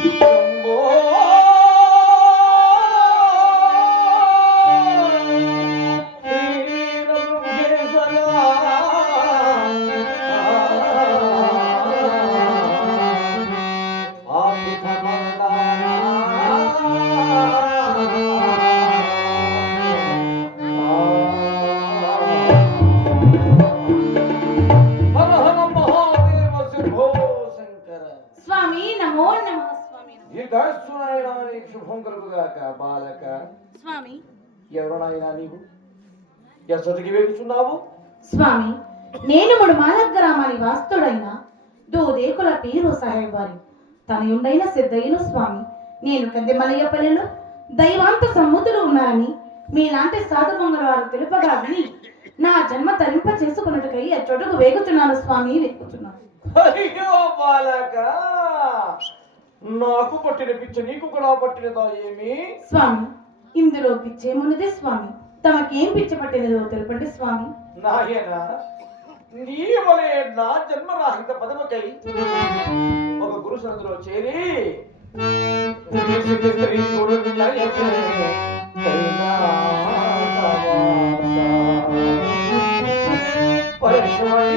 Thank you. నీకు శుభం కలుగుగాక బాలక. స్వామి. ఎవరునాయనా నీవు? ఎసటికి వేగుచున్నావు స్వామి నేను మూడు మాల గ్రామాని వాస్తుడైన దోదేకుల పీరు సాహెబ్ వారి. తనయుండైన సిద్ధయ్యను స్వామి నేను కందిమలయ్యపల్లిలో దైవాంత సమ్ముతులు ఉన్నారని మీలాంటి సాధు పొంగల వారు తెలుపగా విని నా జన్మ తరింప చేసుకున్నట్టుకై అచ్చోటుకు వేగుచున్నాను స్వామి వేగుచున్నాను అయ్యో బాలక! నాకు పట్టిన పిచ్చ నీకు కూడా పట్టినదా ఏమి స్వామి ఇందులో పిచ్చేమున్నదే స్వామి తమకేం పిచ్చి పట్టినదో తెలుపండి స్వామి నాయన నీ వలే నా జన్మరాహిత పదమకై ఒక గురు సన్నిధిలో చేరి గురు కైలాసవాస. పరశువని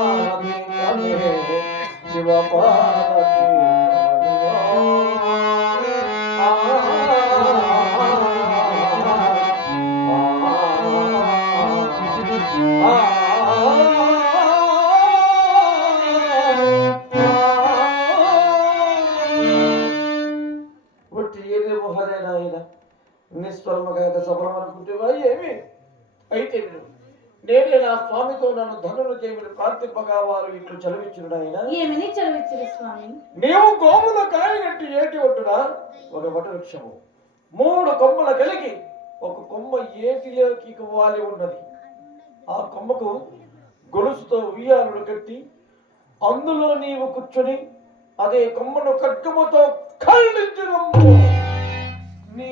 పరమపదమ్మని భక్తిగాను చిల్కలు చేసి శ్రీధురాముని పాపహరంగతి పాపమంగుని నిస్వరమగా సఫలం అనుకుంటేవా ఏమి అయితే నేనే నా స్వామితో నన్ను ధనులు చేయమని ప్రార్థింపగా వారు ఇట్లు చదివించుడు ఆయన. ఏమని చదివించరు స్వామి? నీవు గోముల కాయగట్టి ఏటి ఒడ్డున? ఒక వటవృక్షము మూడు కొమ్మల కలిగి ఒక కొమ్మ ఏటిలోకి వాలి ఉన్నది. ఆ కొమ్మకు గొలుసుతో ఉయ్యాలను కట్టి అందులో నీవు కూర్చొని అదే కొమ్మను ఖడ్గముతో ఖండించడం నీ